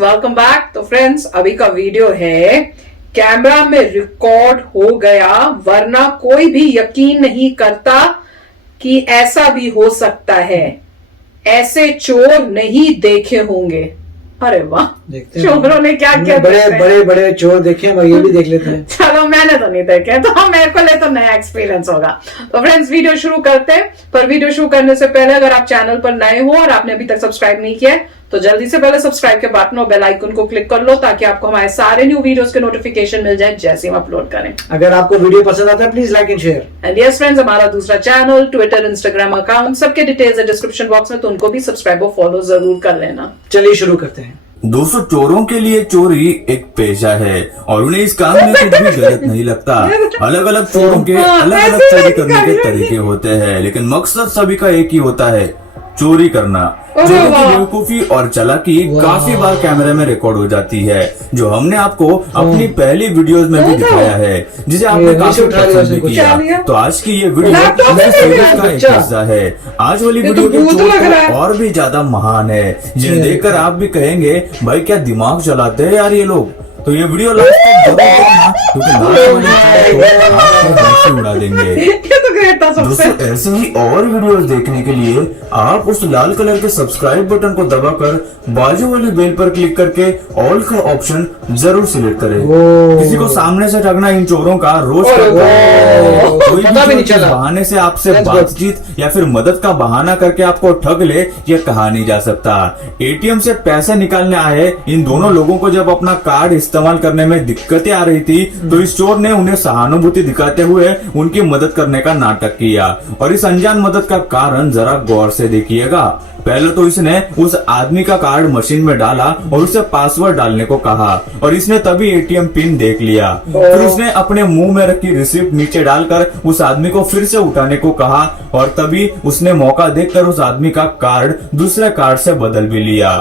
Welcome back. तो friends, अभी का वीडियो है कैमरा में रिकॉर्ड हो गया, वरना कोई भी यकीन नहीं करता कि ऐसा भी हो सकता है। ऐसे चोर नहीं देखे होंगे। अरे वाह, चोरों ने क्या किया? बड़े बड़े चोर देखे हैं, ये भी देख लेते हैं। चलो, मैंने तो नहीं देखे, तो मेरे को ले तो नया एक्सपीरियंस होगा। तो फ्रेंड्स, वीडियो शुरू करते हैं। पर वीडियो शुरू करने से पहले अगर आप चैनल पर नए हो और आपने अभी तक सब्सक्राइब नहीं किया है तो जल्दी से पहले सब्सक्राइब के बटन और बेल आइकन को क्लिक कर लो, ताकि आपको हमारे सारे न्यू वीडियोस के नोटिफिकेशन मिल जाए जैसे हम अपलोड करें। अगर आपको वीडियो पसंद आता है please like and share. And yes friends, हमारा दूसरा चैनल, ट्विटर, इंस्टाग्राम अकाउंट, सबके डिटेल्स है डिस्क्रिप्शन बॉक्स में, तो उनको भी सब्सक्राइब और फॉलो जरूर कर लेना। चलिए शुरू करते हैं। दोस्तों, चोरों के लिए चोरी एक पेशा है और उन्हें इस काम में कुछ भी गलत नहीं लगता। अलग अलग चोरों के अलग अलग चोरी करने के तरीके होते हैं, लेकिन मकसद सभी का एक ही होता है, चोरी करना। चोरों की बेवकूफी और चालाकी काफी बार कैमरे में रिकॉर्ड हो जाती है, जो हमने आपको अपनी पहली वीडियोस में भी दिखाया है, जिसे आपने काफी पसंद भी किया। तो आज की ये वीडियो का एक हिस्सा है। आज वाली वीडियो के चोर और भी ज्यादा महान है, जिन्हें देखकर आप भी कहेंगे, भाई क्या दिमाग चलाते हैं यार ये लोग। तो ये वीडियो लास्ट तक जरूर देखना, क्योंकि आपको उड़ा देंगे। दोस्तों, ऐसे ही और वीडियोस देखने के लिए आप उस लाल कलर के सब्सक्राइब बटन को दबाकर बाजू वाली बेल पर क्लिक करके ऑल का ऑप्शन जरूर सिलेक्ट करें। किसी को सामने से ठगना इन चोरों का रोज का कोई भी बहाने से आपसे बातचीत या फिर मदद का बहाना करके आपको ठग ले, ये कहा नहीं जा सकता। एटीएम से पैसे निकालने आए इन दोनों लोगों को जब अपना कार्ड इस्तेमाल करने में दिक्कतें आ रही थी, तो इस चोर ने उन्हें सहानुभूति दिखाते हुए उनकी मदद करने का नाटक किया। और इस अनजान मदद का कारण जरा गौर से देखिएगा। पहले तो इसने उस आदमी का कार्ड मशीन में डाला और उसे पासवर्ड डालने को कहा, और इसने तभी एटीएम पिन देख लिया। फिर उसने अपने मुंह में रखी रिसिप्ट नीचे डालकर उस आदमी को फिर से उठाने को कहा, और तभी उसने मौका देखकर उस आदमी का कार्ड दूसरे कार्ड से बदल भी लिया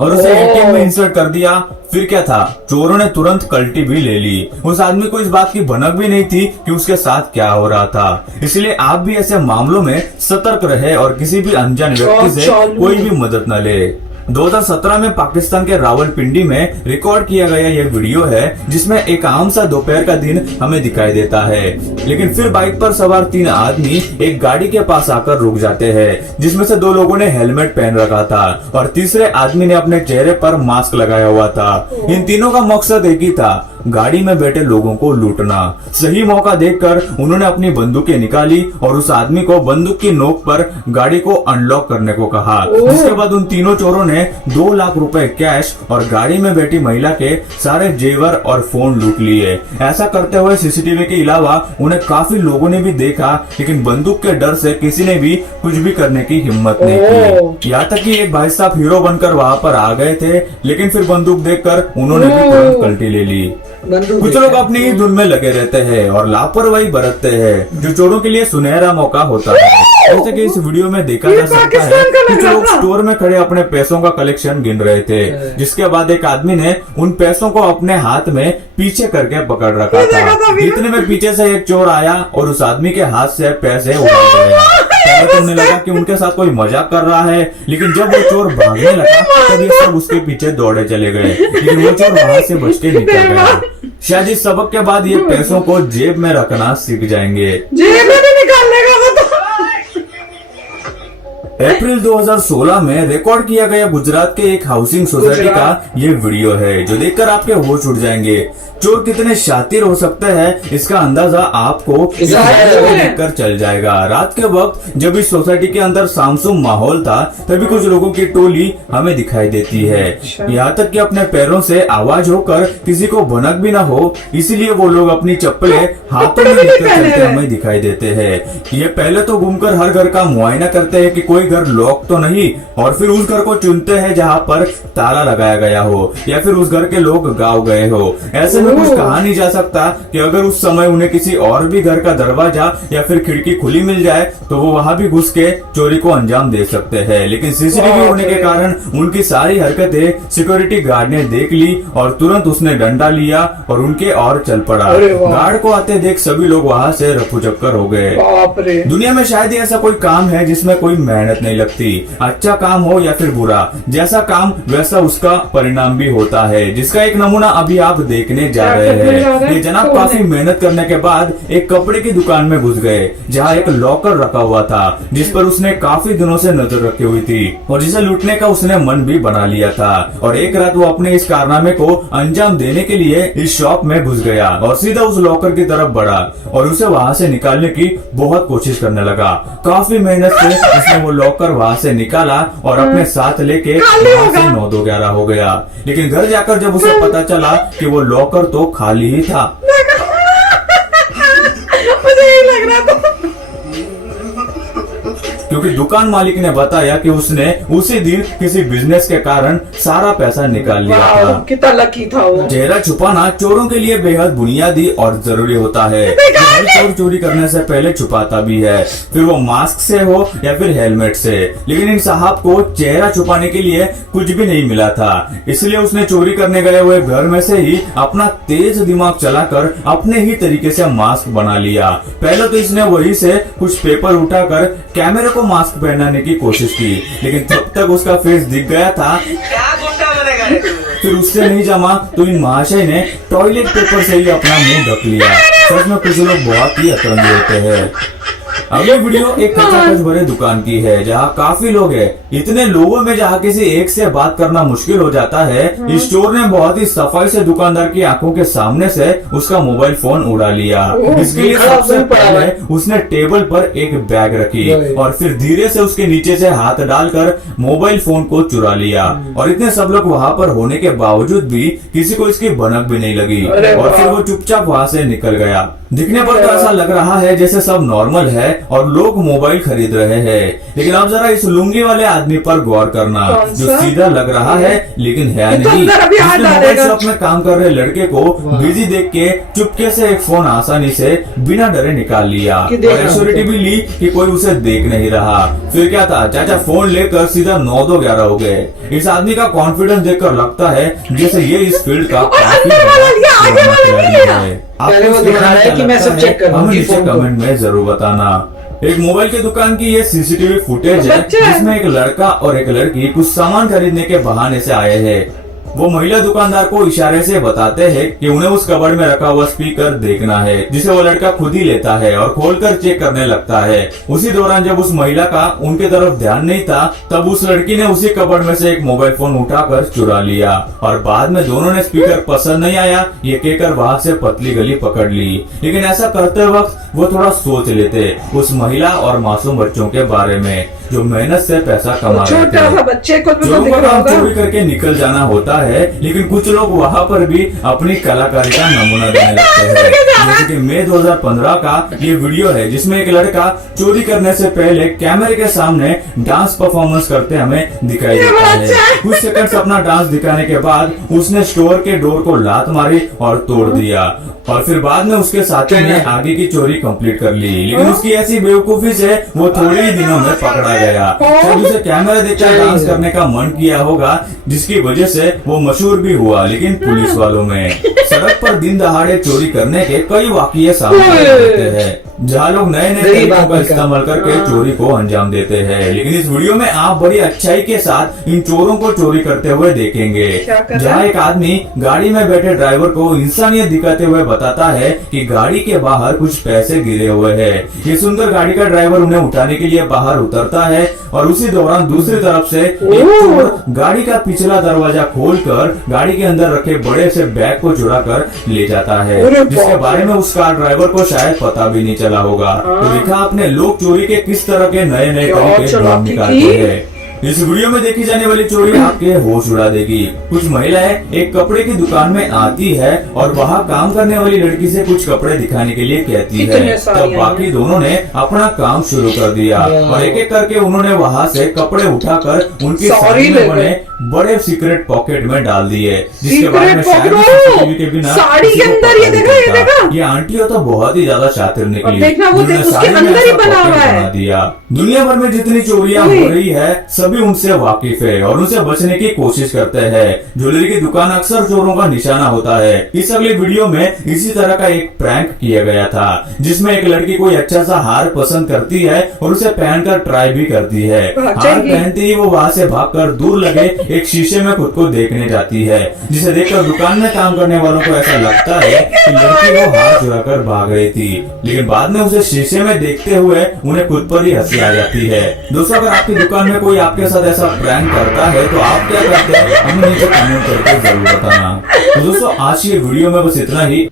और उसे एटीएम में इंसर्ट कर दिया। फिर क्या था, चोरों ने तुरंत कल्टी भी ले ली। उस आदमी को इस बात की भनक भी नहीं थी कि उसके साथ क्या हो रहा था। इसलिए आप भी ऐसे मामलों में सतर्क रहे और किसी भी अनजान व्यक्ति से कोई भी मदद न ले। 2017 में पाकिस्तान के रावलपिंडी में रिकॉर्ड किया गया यह वीडियो है, जिसमें एक आम सा दोपहर का दिन हमें दिखाई देता है। लेकिन फिर बाइक पर सवार 3 आदमी एक गाड़ी के पास आकर रुक जाते हैं, जिसमें से 2 लोगों ने हेलमेट पहन रखा था और तीसरे आदमी ने अपने चेहरे पर मास्क लगाया हुआ था। इन तीनों का मकसद एक ही था, गाड़ी में बैठे लोगों को लूटना। सही मौका देखकर उन्होंने अपनी बंदूकें निकाली और उस आदमी को बंदूक की नोक पर गाड़ी को अनलॉक करने को कहा। जिसके बाद उन तीनों चोरों ने 2 लाख रुपए कैश और गाड़ी में बैठी महिला के सारे जेवर और फोन लूट लिए। ऐसा करते हुए सीसीटीवी के अलावा उन्हें काफी लोगों ने भी देखा, लेकिन बंदूक के डर से किसी ने भी कुछ भी करने की हिम्मत नहीं की। यहाँ तक कि एक भाई साहब हीरो बनकर वहाँ पर आ गए थे, लेकिन फिर बंदूक देखकर उन्होंने भी तुरंत पलटी ले ली। कुछ लोग अपनी ही धुन में लगे रहते हैं और लापरवाही बरतते हैं, जो चोरों के लिए सुनहरा मौका होता है। जैसे कि इस वीडियो में देखा जा सकता है, कुछ लोग स्टोर में खड़े अपने पैसों का कलेक्शन गिन रहे थे, जिसके बाद एक आदमी ने उन पैसों को अपने हाथ में पीछे करके पकड़ रखा था। इतने में पीछे से एक चोर आया और उस आदमी के हाथ से पैसे उड़ा गए। पहले तो उन्हें लगा कि उनके साथ कोई मजाक कर रहा है, लेकिन जब वो चोर भागने लगा तब ये सब उसके पीछे दौड़े चले गए, लेकिन वो चोर वहां से बच के निकल गया। शायद इस सबक के बाद ये पैसों को जेब में रखना सीख जाएंगे। जेब में निकालने का अप्रैल 2016 में रिकॉर्ड किया गया गुजरात के एक हाउसिंग सोसाइटी का ये वीडियो है, जो देखकर आपके होश उड़ जाएंगे। चोर कितने शातिर हो सकते हैं, इसका अंदाजा आपको देखकर चल जाएगा। रात के वक्त जब इस सोसाइटी के अंदर सामसूम माहौल था, तभी कुछ लोगों की टोली हमें दिखाई देती है। यहाँ तक कि अपने पैरों से आवाज होकर किसी को भनक भी न हो, इसीलिए वो लोग अपनी चप्पलें हाथों में लेकर चलते हमें दिखाई देते हैं। ये पहले तो घूमकर हर घर का मुआयना करते हैं कि कोई घर लॉक तो नहीं, और फिर उस घर को चुनते हैं जहाँ पर ताला लगाया गया हो या फिर उस घर के लोग गाँव गए हो। ऐसे में कुछ कहा नहीं जा सकता कि अगर उस समय उन्हें किसी और भी घर का दरवाजा या फिर खिड़की खुली मिल जाए तो वो वहां भी घुस के चोरी को अंजाम दे सकते हैं। लेकिन सीसीटीवी होने के कारण उनकी सारी हरकतें सिक्योरिटी गार्ड ने देख ली और तुरंत उसने डंडा लिया और उनके और चल पड़ा। गार्ड को आते देख सभी लोग वहां से रफू चक्कर हो गए। दुनिया में शायद ही ऐसा कोई काम है जिसमें कोई मेहनत मेहनत नहीं लगती। अच्छा काम हो या फिर बुरा, जैसा काम वैसा उसका परिणाम भी होता है, जिसका एक नमूना अभी आप देखने जा रहे हैं। ये जनाब काफी मेहनत करने के बाद एक कपड़े की दुकान में घुस गए, जहाँ एक लॉकर रखा हुआ था जिस पर उसने काफी दिनों से नजर रखी हुई थी और जिसे लूटने का उसने मन भी बना लिया था। और एक रात वो अपने इस कारनामे को अंजाम देने के लिए इस शॉप में घुस गया और सीधा उस लॉकर की तरफ बढ़ा और उसे वहाँ से निकालने की बहुत कोशिश करने लगा। काफी मेहनत से उसने वो लॉकर वहाँ से निकाला और अपने साथ लेके वहाँ से 9-11 हो गया। लेकिन घर जाकर जब उसे पता चला कि वो लॉकर तो खाली ही था। मुझे यही लग रहा था, क्योंकि दुकान मालिक ने बताया कि उसने उसी दिन किसी बिजनेस के कारण सारा पैसा निकाल लिया वाह, था। कितना लकी था वो। चेहरा छुपाना चोरों के लिए बेहद बुनियादी और जरूरी होता है। हर चोर चोरी करने से पहले छुपाता भी है, फिर वो मास्क से हो या फिर हेलमेट से। लेकिन इन साहब को चेहरा छुपाने के लिए कुछ भी नहीं मिला था, इसलिए उसने चोरी करने गए हुए घर में से ही अपना तेज दिमाग चलाकर अपने ही तरीके से मास्क बना लिया। पहले तो इसने वही से कुछ पेपर उठाकर कैमरे को मास्क पहनाने की कोशिश की, लेकिन तब तक उसका फेस दिख गया था। फिर उससे नहीं जमा तो इन महाशय ने टॉयलेट पेपर से ही अपना मुंह ढक लिया। सच में कुछ लोग बहुत ही अतरंगी होते हैं। अगली वीडियो एक खचाखच भरे दुकान की है, जहाँ काफी लोग हैं। इतने लोगों में जहाँ किसी एक से बात करना मुश्किल हो जाता है, इस चोर ने बहुत ही सफाई से दुकानदार की आंखों के सामने से उसका मोबाइल फोन उड़ा लिया। इसके लिए सबसे पहले उसने टेबल पर एक बैग रखी और फिर धीरे से उसके नीचे से हाथ डालकर मोबाइल फोन को चुरा लिया। और इतने सब लोग वहाँ पर होने के बावजूद भी किसी को इसकी भनक भी नहीं लगी और फिर वो चुपचाप वहाँ से निकल गया। दिखने पर तो ऐसा लग रहा है जैसे सब नॉर्मल है और लोग मोबाइल खरीद रहे हैं, लेकिन अब जरा इस लुंगी वाले आदमी पर गौर करना, जो सीधा लग रहा है लेकिन है नहीं। जिसने मोबाइल शॉप में काम कर रहे लड़के को बिजी देख के चुपके से एक फोन आसानी से बिना डरे निकाल लिया और एश्योरिटी भी ली कि कोई उसे देख नहीं रहा। फिर क्या था, चाचा फोन लेकर सीधा 9-11 हो गए। इस आदमी का कॉन्फिडेंस देखकर लगता है जैसे ये इस फील्ड का काफी बड़ा खिलाड़ी है। पहले वो दिखा रहा है कि मैं सब चेक करूं, हमें नीचे कमेंट में जरूर बताना। एक मोबाइल की दुकान की ये सीसीटीवी फुटेज है, जिसमें एक लड़का और एक लड़की कुछ सामान खरीदने के बहाने से आए हैं। वो महिला दुकानदार को इशारे से बताते हैं कि उन्हें उस कबर्ड में रखा हुआ स्पीकर देखना है, जिसे वो लड़का खुद ही लेता है और खोलकर चेक करने लगता है। उसी दौरान जब उस महिला का उनके तरफ ध्यान नहीं था, तब उस लड़की ने उसी कबर्ड में से एक मोबाइल फोन उठाकर चुरा लिया और बाद में दोनों ने स्पीकर पसंद नहीं आया ये कहकर वहाँ से पतली गली पकड़ ली। लेकिन ऐसा करते वक्त वो थोड़ा सोच लेते उस महिला और मासूम बच्चों के बारे में जो मेहनत से पैसा कमा रहे थे। छोटा सा बच्चे को तो चोरों दिख का रहा काम होगा। चोरी करके निकल जाना होता है, लेकिन कुछ लोग वहाँ पर भी अपनी कलाकारी का नमूना देने लगते हैं। जैसे कि मई 2015 का ये वीडियो है, जिसमें एक लड़का चोरी करने से पहले कैमरे के सामने डांस परफॉर्मेंस करते हमें दिखाई देता है। कुछ सेकंड्स अपना डांस दिखाने के बाद उसने स्टोर के डोर को लात मारी और तोड़ दिया और फिर बाद में उसके साथी ने आगे की चोरी कंप्लीट कर ली। लेकिन उसकी ऐसी बेवकूफी से वो थोड़े ही दिनों में पकड़ा गया। शायद उसे कैमरा देखकर डांस करने का मन किया होगा, जिसकी वजह से वो मशहूर भी हुआ, लेकिन पुलिस वालों में सड़क पर दिन दहाड़े चोरी करने के कई वाकये सामने आते हैं, जहाँ लोग नए नए तरीकों का इस्तेमाल करके चोरी को अंजाम देते हैं। लेकिन इस वीडियो में आप बड़ी अच्छाई के साथ इन चोरों को चोरी करते हुए देखेंगे, जहाँ एक आदमी गाड़ी में बैठे ड्राइवर को इंसानियत दिखाते हुए बताता है कि गाड़ी के बाहर कुछ पैसे गिरे हुए हैं। ये सुनकर गाड़ी का ड्राइवर उन्हें उठाने के लिए बाहर उतरता है और उसी दौरान दूसरी तरफ से एक चोर गाड़ी का पिछला दरवाजा खोलकर गाड़ी के अंदर रखे बड़े से बैग को चुरा कर ले जाता है, जिसके बारे में उस कार ड्राइवर को शायद पता भी नहीं चला होगा। तो देखा आपने लोग चोरी के किस तरह के नए नए तरीके ढूंढ निकालते हैं। इस वीडियो में देखी जाने वाली चोरी आपके होश उड़ा देगी। कुछ महिलाएं एक कपड़े की दुकान में आती है और वहाँ काम करने वाली लड़की से कुछ कपड़े दिखाने के लिए कहती है। तब बाकी दोनों ने अपना काम शुरू कर दिया और एक एक करके उन्होंने वहाँ से कपड़े उठाकर उनकी साड़ी में बने बड़े सीक्रेट पॉकेट में डाल दी है, जिसके Secret बाद में शायद pocket, CCTV के बिना साड़ी किसी के को अंदर, पता ये नहीं देखा, ये चलता। देखा। ये आंटियों तो बहुत ही ज्यादा शातिर निकली, और देखना, वो जिन्होंने उसके साड़ी में अंदर ही ऐसा बना हुआ pocket है। बना दिया। दुनिया भर में जितनी चोरियां हो रही है सभी उनसे वाकिफ है और उनसे बचने की कोशिश करते हैं। ज्वेलरी की दुकान अक्सर चोरों का निशाना होता है। इस अगले वीडियो में इसी तरह का एक प्रैंक किया गया था, जिसमें एक लड़की कोई अच्छा सा हार पसंद करती है और उसे पहनकर ट्राई भी करती है। हार पहनते ही वो वहाँ से भागकर दूर लगे एक शीशे में खुद को देखने जाती है, जिसे देखकर दुकान में काम करने वालों को ऐसा लगता है कि लड़की वो हार चुरा कर भाग रही थी, लेकिन बाद में उसे शीशे में देखते हुए उन्हें खुद पर ही हंसी आ जाती है। दोस्तों, अगर आपकी दुकान में कोई आपके साथ ऐसा प्रैंक करता है तो आप क्या करते हैं, हमें नीचे कमेंट करके जरूर बताना। तो दोस्तों, आज की वीडियो में बस इतना ही।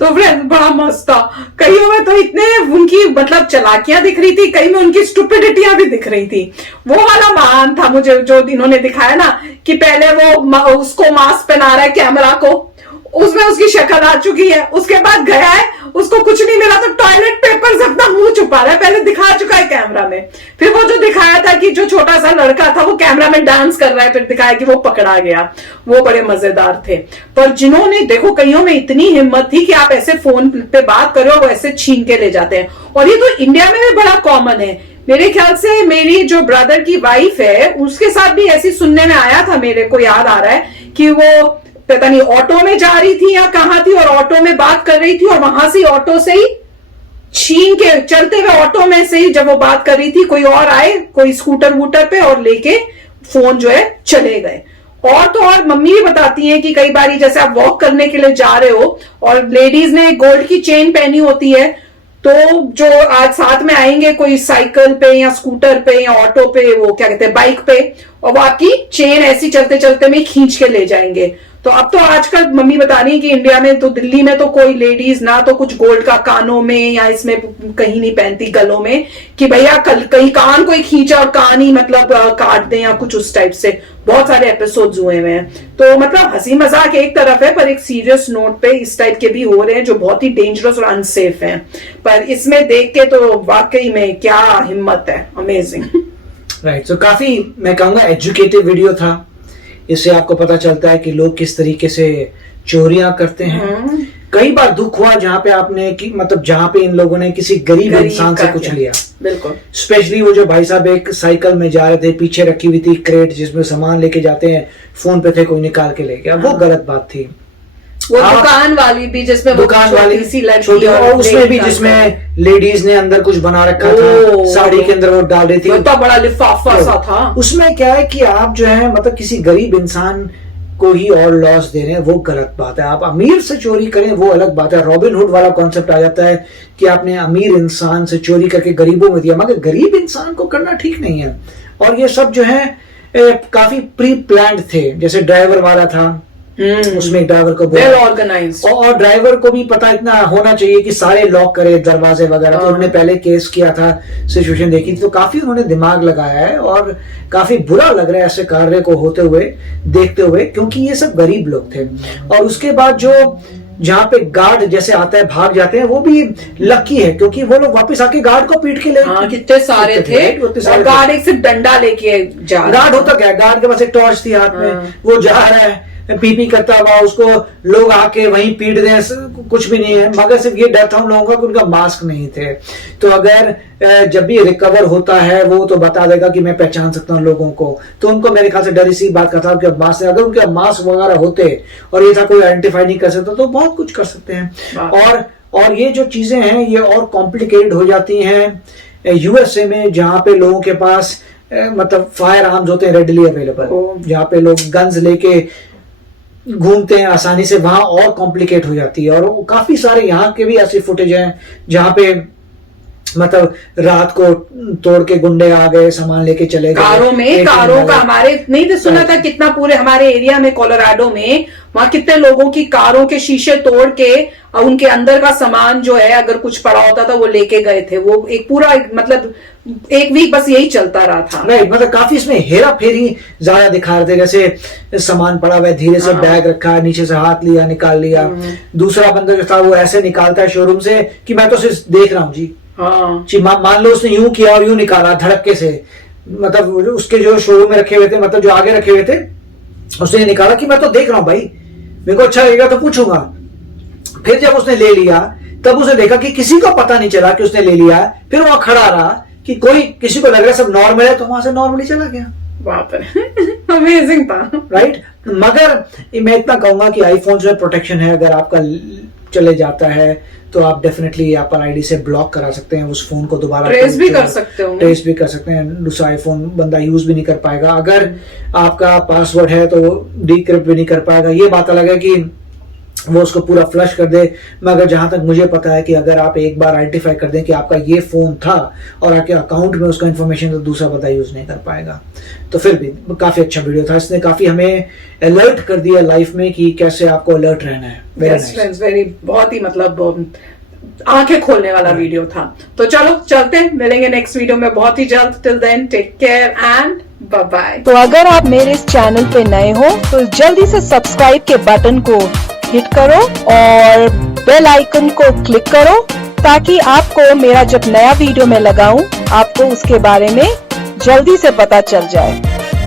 तो फ्रेंड्स बड़ा मस्त था। कईयों में तो इतने उनकी मतलब चालाकियां दिख रही थी, कई में उनकी स्टुपिडिटियां भी दिख रही थी। वो वाला महान था मुझे जो इन्होंने दिखाया ना, कि पहले वो उसको मास्क पहना रहा है कैमरा को, उसमें उसकी शक्ल आ चुकी है, उसके बाद गया है, उसको कुछ नहीं मिला तो टॉयलेट पेपर से अपना मुंह छुपा रहा है, पहले दिखा चुका है कैमरा में। फिर वो जो दिखाया था कि जो छोटा सा लड़का था वो कैमरा में डांस कर रहा है, फिर दिखाया कि वो पकड़ा गया, वो बड़े मजेदार थे। पर जिन्होंने देखो, कईयों में इतनी हिम्मत थी कि आप ऐसे फोन पे बात करो, वो ऐसे छीन के ले जाते हैं। और ये तो इंडिया में भी बड़ा कॉमन है। मेरे ख्याल से मेरी जो ब्रदर की वाइफ है उसके साथ भी ऐसी सुनने में आया था, मेरे को याद आ रहा है कि वो पता नहीं ऑटो में जा रही थी या कहां थी, और ऑटो में बात कर रही थी, और वहां से ऑटो से ही छीन के, चलते हुए ऑटो में से ही जब वो बात कर रही थी, कोई और आए, कोई स्कूटर वूटर पे, और लेके फोन जो है चले गए। और तो और मम्मी भी बताती हैं कि कई बार जैसे आप वॉक करने के लिए जा रहे हो और लेडीज ने गोल्ड की चेन पहनी होती है, तो जो आज साथ में आएंगे कोई साइकिल पे या स्कूटर पे या ऑटो पे, वो क्या कहते हैं बाइक पे, और वो आपकी चेन ऐसी चलते चलते में खींच के ले जाएंगे। तो अब तो आजकल मम्मी बता रही है कि इंडिया में तो, दिल्ली में तो कोई लेडीज ना तो कुछ गोल्ड का कानों में या इसमें कहीं नहीं पहनती गलों में, कि भैया कल कहीं कान कोई खींचा और कान ही मतलब काट दें या कुछ उस टाइप से। बहुत सारे एपिसोड्स हुए हुए हैं। तो मतलब हंसी मजाक एक तरफ है, पर एक सीरियस नोट पे इस टाइप के भी हो रहे हैं जो बहुत ही डेंजरस और अनसेफ हैं। पर इसमें देख के तो वाकई में क्या हिम्मत है, अमेजिंग। राइट, तो काफी मैं कहूंगा एजुकेटिव वीडियो था। इससे आपको पता चलता है कि लोग किस तरीके से चोरियां करते हैं। कई बार दुख हुआ जहां पे आपने कि मतलब जहां पे इन लोगों ने किसी गरीब इंसान से कुछ लिया। बिल्कुल, स्पेशली वो जो भाई साहब एक साइकिल में जा रहे थे, पीछे रखी हुई थी क्रेट जिसमें सामान लेके जाते हैं, फोन पे थे, कोई निकाल के ले गया, वो गलत बात थी। वो दुकान वाली भी जिसमें दुकान वाली सी लड़की, छोटी, और उसमें भी जिसमें लेडीज ने अंदर कुछ बना रखा था, साड़ी के अंदर वो डाल रही थी, तो बड़ा लिफाफा सा था। उसमें क्या है कि आप जो है मतलब किसी गरीब इंसान को ही और लॉस दे रहे हैं, वो गलत बात है। आप अमीर से चोरी करें वो अलग बात है। रॉबिन हुड वाला कॉन्सेप्ट आ जाता है कि आपने अमीर इंसान से चोरी करके गरीबों में दिया, मगर गरीब इंसान को करना ठीक नहीं है। और ये सब जो है काफी प्री प्लान्ड थे। जैसे ड्राइवर वाला था, उसमें ड्राइवर को वेल ऑर्गेनाइज्ड, और ड्राइवर को भी पता इतना होना चाहिए कि सारे लॉक करे दरवाजे वगैरह। तो उन्होंने पहले केस किया था, सिचुएशन देखी थी, तो काफी उन्होंने दिमाग लगाया है। और काफी बुरा लग रहा है ऐसे कार्य को होते हुए, देखते हुए, क्योंकि ये सब गरीब लोग थे। और उसके बाद जो जहाँ पे गार्ड जैसे आता है भाग जाते हैं, वो भी लकी है क्योंकि वो लोग वापस आके गार्ड को पीट के ले। कितने सारे थे, और गार्ड एक सिर्फ डंडा लेके जा रहा, गार्ड होता क्या, गार्ड के पास एक टॉर्च थी हाथ में, वो जा रहा है पीपी करता हुआ, उसको लोग आके वहीं पीट दें, कुछ भी नहीं है। मगर सिर्फ ये डर था उन लोगों का कि उनका मास्क नहीं थे। तो अगर जब भी रिकवर होता है वो तो बता देगा कि मैं पहचान सकता हूँ लोगों को, तो उनको मेरे ख्याल से डर इसी बात का था कि मास्क, अगर उनके मास्क वगैरह होते और ये था कोई आइडेंटिफाई नहीं कर सकता, तो बहुत कुछ कर सकते हैं। और ये जो चीजें हैं ये और कॉम्प्लिकेटेड हो जाती हैं यूएसए में, जहाँ पे लोगों के पास मतलब फायर आर्म्स होते हैं रेडली अवेलेबल, जहाँ पे लोग गन्स लेके घूमते हैं आसानी से, वहां और कॉम्प्लिकेट हो जाती है। और काफी सारे यहाँ के भी ऐसी फुटेज हैं जहाँ पे मतलब रात को तोड़ के गुंडे आ गए, सामान लेके चले गए कारों का हमारे नहीं तो सुना था कितना, पूरे हमारे एरिया में कोलोराडो में वहां कितने लोगों की कारों के शीशे तोड़ के उनके अंदर का सामान जो है अगर कुछ पड़ा होता था वो लेके गए थे। वो एक पूरा मतलब एक वीक बस यही चलता रहा था। राइट, मतलब काफी इसमें हेरा फेरी ज्यादा दिखा रहे थे। जैसे सामान पड़ा हुआ है, धीरे से बैग रखा, नीचे से हाथ लिया, निकाल लिया। दूसरा बंदा जो था वो ऐसे निकालता है शोरूम से कि मैं तो सिर्फ देख रहा हूँ जी। मान लो उसने यूं किया और यूं निकाला धड़क्के से, मतलब उसके जो शोरूम में रखे हुए थे, मतलब जो आगे रखे हुए थे उसने निकाला कि मैं तो देख रहा हूं भाई, मेरे को अच्छा लगेगा तो पूछूंगा। फिर जब उसने ले लिया तब उसने देखा कि किसी को पता नहीं चला कि उसने ले लिया। फिर वहां खड़ा रहा कि कोई, किसी को लग रहा है सब नॉर्मल है, तो वहां से नॉर्मली चला गया। बाप रे, अमेजिंग था। राइट। मगर मैं इतना कहूंगा कि आईफोन में प्रोटेक्शन है, अगर आपका चले जाता है तो आप डेफिनेटली एप्पल आईडी से ब्लॉक करा सकते हैं उस फोन को, दोबारा ट्रेस भी कर सकते हो, ट्रेस भी कर सकते हैं। दूसरा आईफोन बंदा यूज भी नहीं कर पाएगा। अगर आपका पासवर्ड है तो डीक्रिप्ट भी नहीं कर पाएगा। ये बात अलग है कि वो उसको पूरा फ्लश कर दे, मगर जहां तक मुझे पता है कि अगर आप एक बार आइडेंटिफाई कर दें कि आपका ये फोन था और आपके अकाउंट में उसका इन्फॉर्मेशन, तो दूसरा बंदा यूज नहीं कर पाएगा। तो फिर भी काफी अच्छा वीडियो था, इसने काफी हमें अलर्ट कर दिया लाइफ में कि कैसे आपको अलर्ट रहना है। वेरी बहुत ही मतलब आंखें खोलने वाला वीडियो था। तो चलो चलते हैं, मिलेंगे नेक्स्ट वीडियो में बहुत ही जल्द। Till then take care and bye bye. तो अगर आप मेरे इस चैनल पे नए हो तो जल्दी से सब्सक्राइब के बटन को हिट करो और बेल आइकन को क्लिक करो, ताकि आपको मेरा जब नया वीडियो मैं लगाऊं आपको उसके बारे में जल्दी से पता चल जाए।